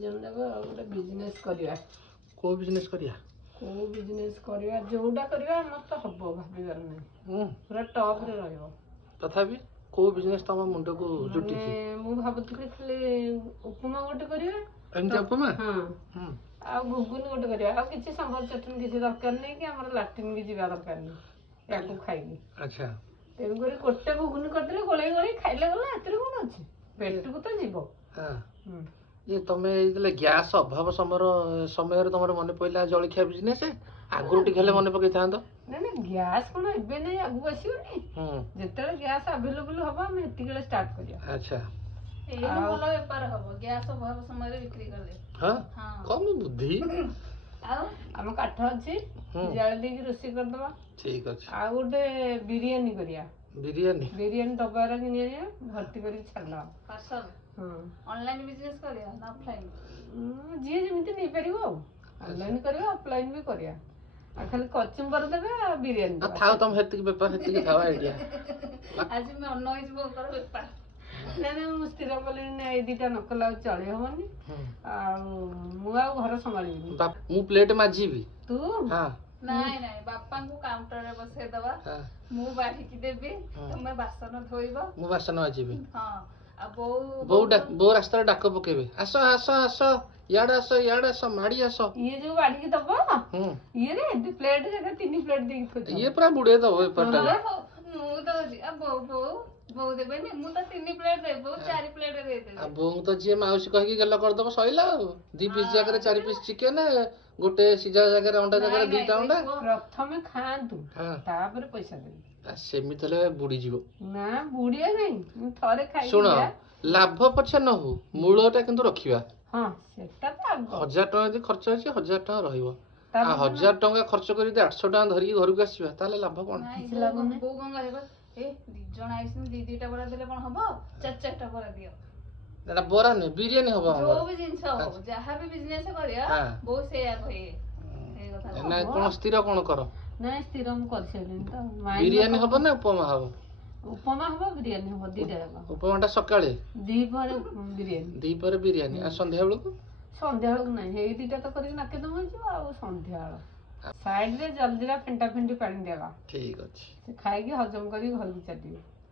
जन जाक गोटे बिजनेस करिया को बिजनेस करिया को बिजनेस करिया जोटा करिया मत तो हबो भाबिबार नै पूरा टॉप रे रहइबो तथापि को बिजनेस तम मुंड को जुटी मु भाबुଥିଲି खाली उपमा गोटे करिया एमती उपमा हां आ गुगुन गोटे करिया आ किछि संबर चटनी किछि दरकार नै कि हमर लैट्रिन भी जिबा दरकार नै याकू खाइबी अच्छा तेन करी कोटे गुगुन करदेले गोळे गोळे खाइले गला एतरे कोन अछि पेट को तो जीवो हां ये तमे इतले गैस अभाव समय रे तमरे मन पइला जळखिया बिजनेस आगु टिकले मन पकई थांदो ना ना गैस कोन एबे नै आगु आसीओनी जेतले गैस अवेलेबल हबा हम एतिकले स्टार्ट करिया अच्छा एई भलो व्यापार हबो गैस अभाव समय रे बिक्री करले हां कम बुद्धि आउ हम काठ अछि जाळ देकी रोसी कर दबा ठीक अछि आ गोटे बिरयानी करिया बिरयानी डब्बा रे किनि आनिया भर्ती करी छाडला पार्सल हां ऑनलाइन बिजनेस करिया ना ऑफलाइन जी जेमिति नै परिबो ऑनलाइन करिया ऑफलाइन भी करिया आ खाली कचुम्बर देबे आ बिरयानी आ थाओ तुम हेति व्यापार हेति थाओ आइडिया आज मैं अनोइज बो कर व्यापार ना ना मु स्थिर बोले ना ए दिटा नकला चले होनी आ मु आ घर संभाळिबी मु प्लेट माजीबी तू हां नहीं नहीं बापा को काउंटर रे बसे दबा मु बाठी की देबी तुमे बासन धोइबो मु बासन माजीबी हां आ बो रास्ता डाक पकेबे आसो आसो आसो याड आसो माड़ी आसो ये जो बाड़ी की दबो ये रे प्लेट जगह 3 प्लेट देकी थो ये पूरा बुड़े दबो पेटा मु तो जी अब बो देबे ने मु तो 3 प्लेट दे बो 4 प्लेट दे दे अब बो तो जे माउसी कहि के गल्ला कर दबो सइला 2 पीस जगह 4 पीस चिकन गोटे सिजा जगह अंडा जगह 2टा अंडा प्रथमे खांतु तापर पैसा दे सेमिति ले बुड़ी जीवो ना बुड़िया नहीं थरे खाई सुनो लाभ पछे न हो मूलटा किंतु रखिबा हां सेटा तो 1000 टका यदि खर्च अछि 1000 टका रहिबो आ 1000 टका खर्च करी 800 टका धरि घर को आसीबा ताले लाभ कोन किछ लाभ नै बो गंगा हेबा ए दी जण आइसिन दी बरा देले कोन हबो 4-4टा बरा दियो एटा बोरा नै बिरयानी हबो जो भी जिंस हो जहां भी बिजनेस करिया बो शेयर होई ए कथा ना कोन स्थिर कोन करो ना स्थिर हम कर सेलिन तो बिरयानी हबो ना उपमा हबो बिरयानी हबो दीटा उपमाटा सकाळे दीपर बिरयानी आ संध्या बेलको नहीं हे दीटा तो करी नाके दम जो आ संध्या साइड रे जल्दीरा फेंटा फेंटी पानी देवा ठीक अछि खाई के हजम करी घर की चलियो